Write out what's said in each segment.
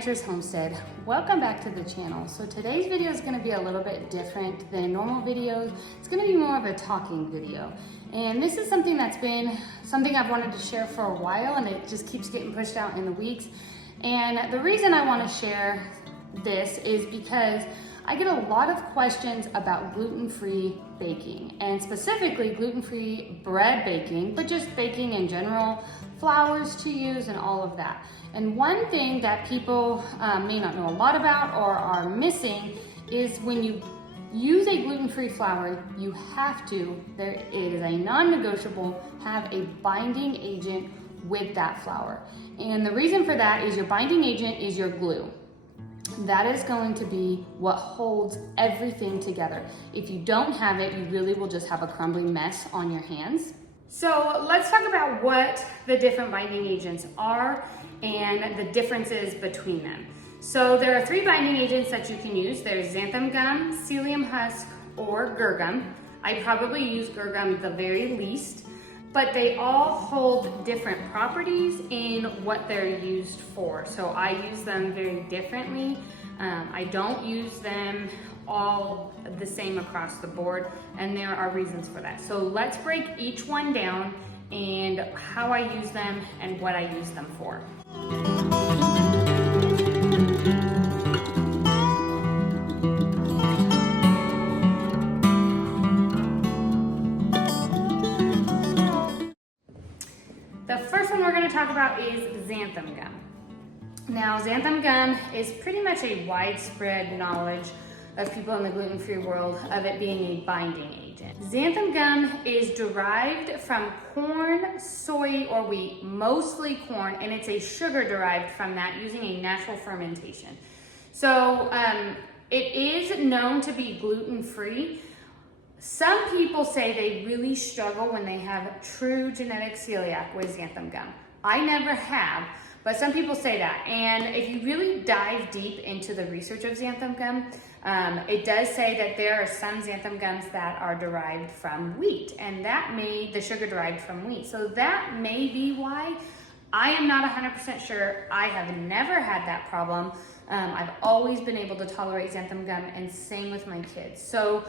Rancher's Homestead. Welcome back to the channel. So today's video is going to be a little bit different than normal videos. It's going to be more of a talking video. And this is something that's been something I've wanted to share for a while, and it just keeps getting pushed out in the weeks. And the reason I want to share this is because I get a lot of questions about gluten-free baking, and specifically gluten-free bread baking, but just baking in general, flours to use and all of that. And one thing that people may not know a lot about or are missing is when you use a gluten-free flour, you have to, there is a non-negotiable, have a binding agent with that flour. And the reason for that is your binding agent is your glue. That is going to be what holds everything together. If you don't have it, you really will just have a crumbling mess on your hands. So let's talk about what the different binding agents are and the differences between them. So there are three binding agents that you can use. There's xanthan gum, psyllium husk, or Guar gum. I probably use Guar gum the very least, but they all hold different properties in what they're used for. So I use them very differently. I don't use them all the same across the board, and there are reasons for that. So let's break each one down and how I use them and what I use them for. The first one we're going to talk about is xanthan gum. Now, xanthan gum is pretty much a widespread knowledge of people in the gluten-free world of it being a binding agent. Xanthan gum is derived from corn, soy, or wheat, mostly corn, and it's a sugar derived from that using a natural fermentation. So it is known to be gluten-free. Some people say they really struggle when they have true genetic celiac with xanthan gum. I never have, but some people say that. And if you really dive deep into the research of xanthan gum, it does say that there are some xanthan gums that are derived from wheat, and that the sugar derived from wheat. So that may be why. I am not 100% sure. I have never had that problem. I've always been able to tolerate xanthan gum, and same with my kids. So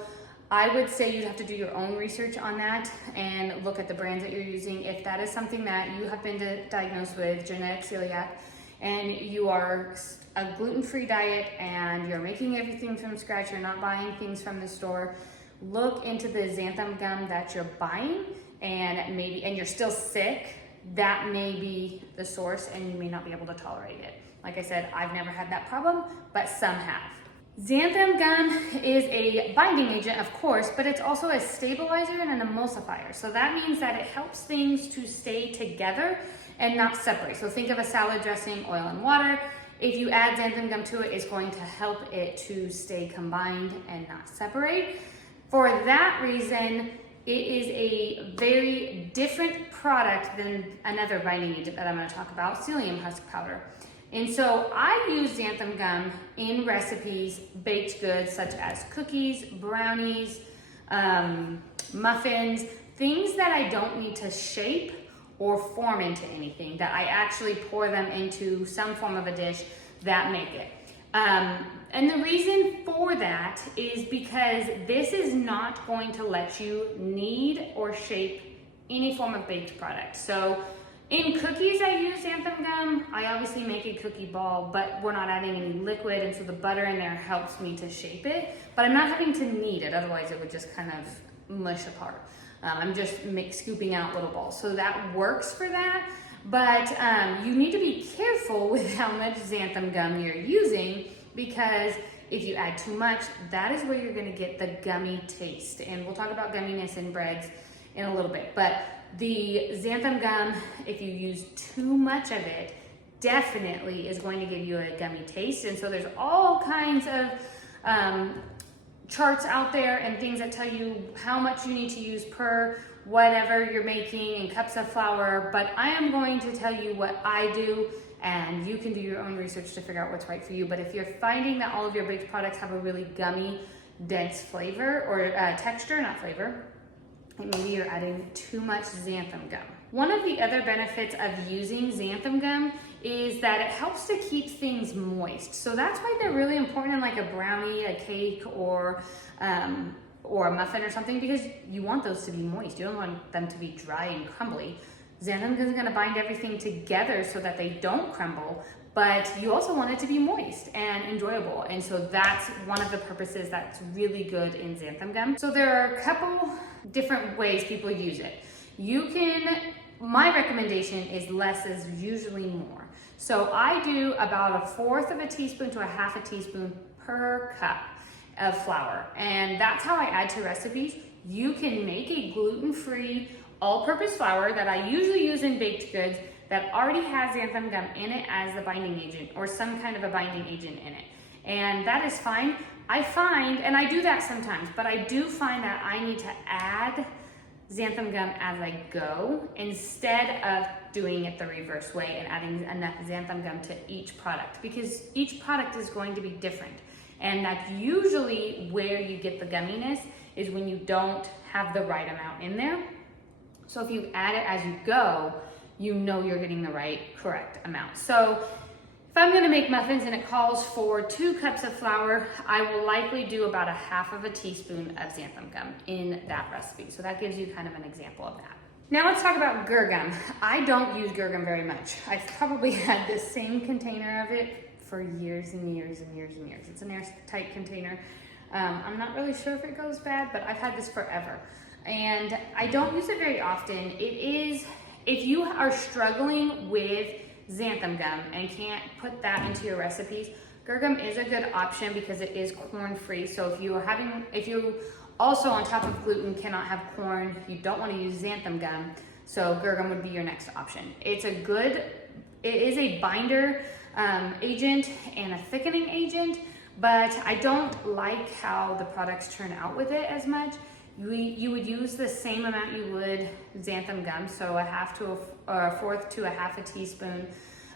I would say you'd have to do your own research on that and look at the brands that you're using. If that is something that you have been diagnosed with, genetic celiac, and you are a gluten-free diet and you're making everything from scratch, you're not buying things from the store, look into the xanthan gum that you're buying, and you're still sick, that may be the source and you may not be able to tolerate it. Like I said, I've never had that problem, but some have. Xanthan gum is a binding agent, of course, but it's also a stabilizer and an emulsifier. So that means that it helps things to stay together and not separate. So think of a salad dressing, oil and water. If you add xanthan gum to it, it's going to help it to stay combined and not separate. For that reason, it is a very different product than another binding agent that I'm going to talk about, psyllium husk powder. And so I use xanthan gum in recipes, baked goods such as cookies, brownies, muffins, things that I don't need to shape or form into anything, that I actually pour them into some form of a dish that make it. And the reason for that is because this is not going to let you knead or shape any form of baked product. So in cookies, I use xanthan gum. I obviously make a cookie ball, but we're not adding any liquid, and so the butter in there helps me to shape it, but I'm not having to knead it, otherwise it would just kind of mush apart. I'm just scooping out little balls. So that works for that, but you need to be careful with how much xanthan gum you're using, because if you add too much, that is where you're gonna get the gummy taste. And we'll talk about gumminess in breads in a little bit, but the xanthan gum, if you use too much of it, definitely is going to give you a gummy taste. And so there's all kinds of charts out there and things that tell you how much you need to use per whatever you're making in cups of flour, but I am going to tell you what I do, and you can do your own research to figure out what's right for you. But if you're finding that all of your baked products have a really gummy, dense flavor or texture, not flavor, maybe you're adding too much xanthan gum. One of the other benefits of using xanthan gum is that it helps to keep things moist. So that's why they're really important in like a brownie, a cake, or a muffin or something, because you want those to be moist. You don't want them to be dry and crumbly. Xanthan gum is going to bind everything together so that they don't crumble, but you also want it to be moist and enjoyable. And so that's one of the purposes that's really good in xanthan gum. So there are a couple different ways people use it. My recommendation is less is usually more. So I do about 1/4 of a teaspoon to 1/2 a teaspoon per cup of flour. And that's how I add to recipes. You can make a gluten-free all-purpose flour that I usually use in baked goods that already has xanthan gum in it as the binding agent or some kind of a binding agent in it. And that is fine. I find, and I do that sometimes, but I do find that I need to add xanthan gum as I go instead of doing it the reverse way and adding enough xanthan gum to each product, because each product is going to be different. And that's usually where you get the gumminess, is when you don't have the right amount in there. So if you add it as you go, you know you're getting the correct amount. So if I'm gonna make muffins and it calls for 2 cups of flour, I will likely do about 1/2 a teaspoon of xanthan gum in that recipe. So that gives you kind of an example of that. Now let's talk about gur gum. I don't use gur gum very much. I've probably had the same container of it for years and years and years and years. It's an airtight container. I'm not really sure if it goes bad, but I've had this forever. And I don't use it very often. It is, if you are struggling with xanthan gum and can't put that into your recipes, gur gum is a good option because it is corn-free. So if you also on top of gluten cannot have corn, you don't want to use xanthan gum, so gur gum would be your next option. It is a binder agent and a thickening agent, but I don't like how the products turn out with it as much. You would use the same amount you would xanthan gum, so 1/2 to 1/4 to 1/2 a teaspoon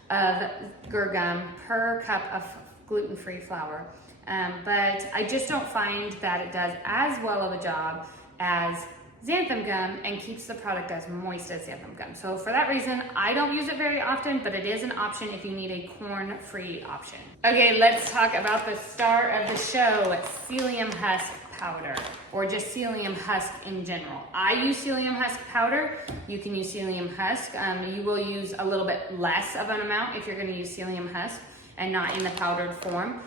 of gur gum per cup of gluten-free flour. But I just don't find that it does as well of a job as xanthan gum and keeps the product as moist as xanthan gum. So for that reason, I don't use it very often, but it is an option if you need a corn-free option. Okay, let's talk about the star of the show, psyllium husk powder, or just psyllium husk in general. I use psyllium husk powder. You can use psyllium husk. You will use a little bit less of an amount if you're going to use psyllium husk and not in the powdered form.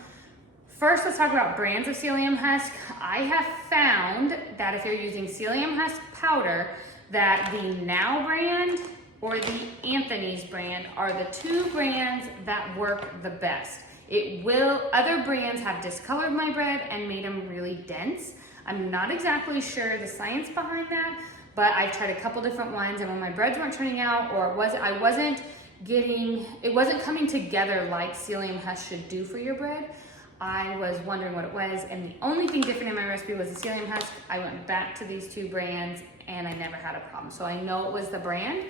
First, let's talk about brands of psyllium husk. I have found that if you're using psyllium husk powder, that the Now brand or the Anthony's brand are the 2 brands that work the best. Other brands have discolored my bread and made them really dense. I'm not exactly sure the science behind that, but I've tried a couple different ones, and when my breads weren't turning out, or it wasn't coming together like psyllium husk should do for your bread, I was wondering what it was, and the only thing different in my recipe was the psyllium husk. I went back to these 2 brands, and I never had a problem. So I know it was the brand.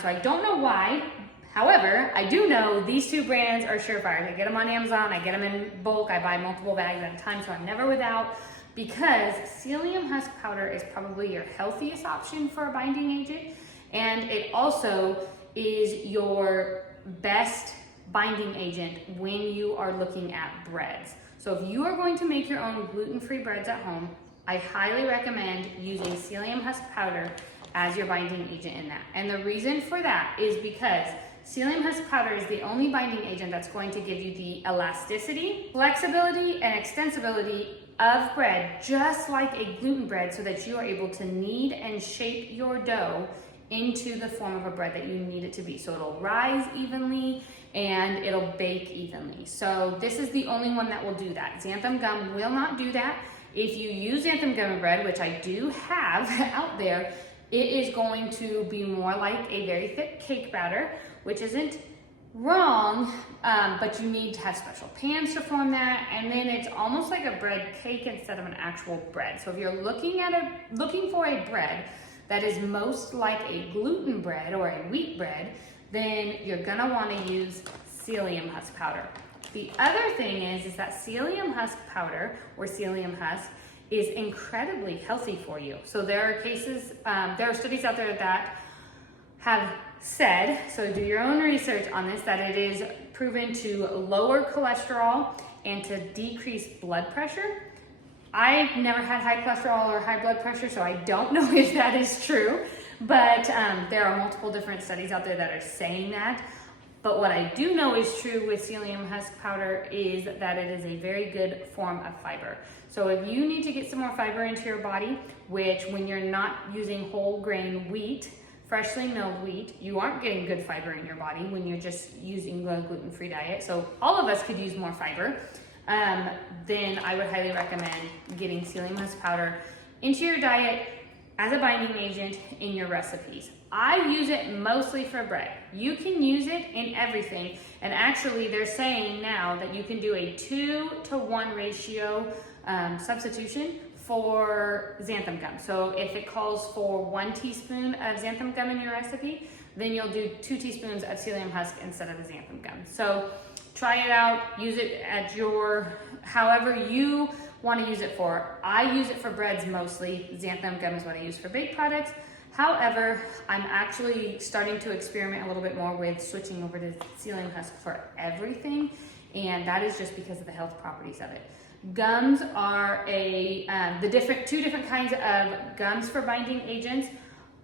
So I don't know why. However, I do know these 2 brands are surefire. I get them on Amazon, I get them in bulk, I buy multiple bags at a time, so I'm never without, because psyllium husk powder is probably your healthiest option for a binding agent, and it also is your best binding agent when you are looking at breads. So if you are going to make your own gluten-free breads at home, I highly recommend using psyllium husk powder as your binding agent in that. And the reason for that is because psyllium husk powder is the only binding agent that's going to give you the elasticity, flexibility, and extensibility of bread, just like a gluten bread, so that you are able to knead and shape your dough into the form of a bread that you need it to be. So it'll rise evenly and it'll bake evenly. So this is the only one that will do that. Xanthan gum will not do that. If you use xanthan gum bread, which I do have out there, it is going to be more like a very thick cake batter, which isn't wrong, but you need to have special pans to form that, and then it's almost like a bread cake instead of an actual bread. So if you're looking for a bread that is most like a gluten bread or a wheat bread, then you're gonna wanna use psyllium husk powder. The other thing is that psyllium husk powder or psyllium husk is incredibly healthy for you. So there are cases, there are studies out there that have said, so do your own research on this, that it is proven to lower cholesterol and to decrease blood pressure. I've never had high cholesterol or high blood pressure, so I don't know if that is true, but there are multiple different studies out there that are saying that. But what I do know is true with psyllium husk powder is that it is a very good form of fiber. So if you need to get some more fiber into your body, which when you're not using whole grain wheat, freshly milled wheat, you aren't getting good fiber in your body when you're just using a gluten-free diet. So all of us could use more fiber. Then I would highly recommend getting psyllium husk powder into your diet as a binding agent in your recipes. I use it mostly for bread. You can use it in everything, and actually they're saying now that you can do a 2-to-1 ratio substitution for xanthan gum. So if it calls for 1 teaspoon of xanthan gum in your recipe, then you'll do 2 teaspoons of psyllium husk instead of the xanthan gum. So try it out, use it at however you want to use it for. I use it for breads mostly. Xanthan gum is what I use for baked products. However, I'm actually starting to experiment a little bit more with switching over to psyllium husk for everything, and that is just because of the health properties of it. Gums are two different kinds of gums for binding agents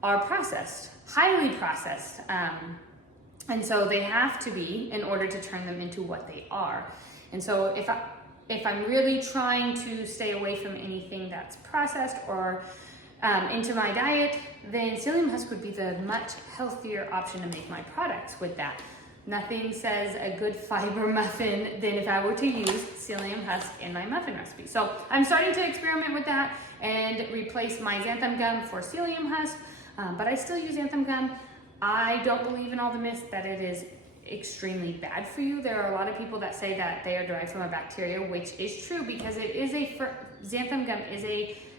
are processed, highly processed, and so they have to be in order to turn them into what they are. And so if I'm really trying to stay away from anything that's processed or into my diet, then psyllium husk would be the much healthier option to make my products with that. Nothing says a good fiber muffin than if I were to use psyllium husk in my muffin recipe. So I'm starting to experiment with that and replace my xanthan gum for psyllium husk, but I still use xanthan gum. I don't believe in all the myths that it is extremely bad for you. There are a lot of people that say that they are derived from a bacteria, which is true because it is xanthan gum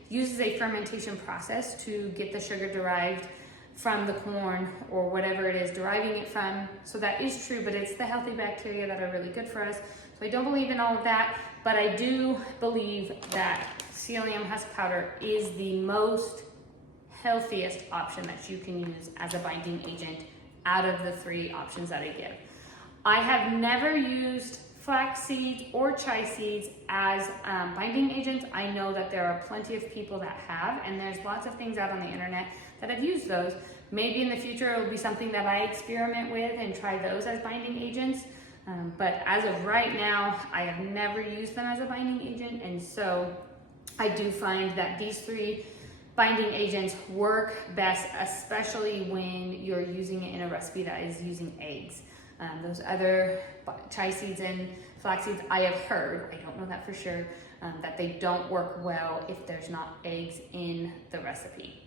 uses a fermentation process to get the sugar derived from the corn or whatever it is deriving it from. So that is true, but it's the healthy bacteria that are really good for us. So I don't believe in all of that, but I do believe that psyllium husk powder is the most healthiest option that you can use as a binding agent out of the 3 options that I give. I have never used flax seeds or chia seeds as binding agents. I know that there are plenty of people that have, and there's lots of things out on the internet that have used those. Maybe in the future it will be something that I experiment with and try those as binding agents. But as of right now, I have never used them as a binding agent, and so I do find that these 3 binding agents work best, especially when you're using it in a recipe that is using eggs. Those other chia seeds and flax seeds, I have heard, I don't know that for sure, that they don't work well if there's not eggs in the recipe.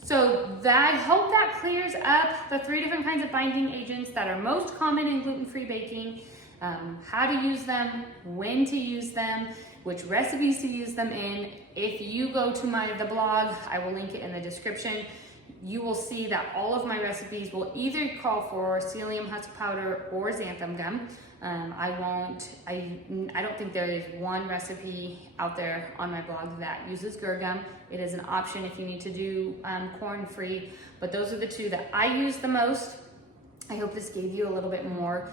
So I hope that clears up the 3 different kinds of binding agents that are most common in gluten-free baking, how to use them, when to use them, which recipes to use them in. If you go to the blog, I will link it in the description, you will see that all of my recipes will either call for psyllium husk powder or xanthan gum. I don't think there is one recipe out there on my blog that uses Guar gum. It is an option if you need to do corn-free, but those are the 2 that I use the most. I hope this gave you a little bit more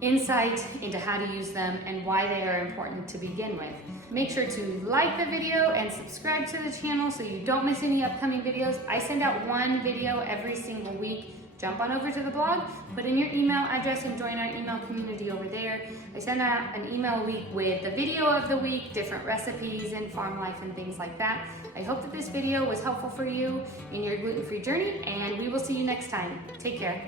insight into how to use them and why they are important to begin with. Make sure to like the video and subscribe to the channel so you don't miss any upcoming videos. I send out 1 video every single week. Jump on over to the blog, put in your email address and join our email community over there. I send out an email a week with the video of the week, different recipes and farm life and things like that. I hope that this video was helpful for you in your gluten-free journey, and we will see you next time. Take care.